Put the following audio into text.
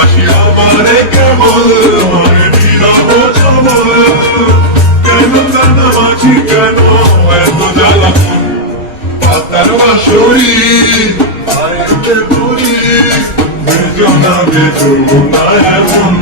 বাসি আমারে কেবল মানে বিরহ চবল কেন কানামাছি কেন এত জ্বালা পাতার বাঁশরি আইতে করি বেজনা বেজনা এমন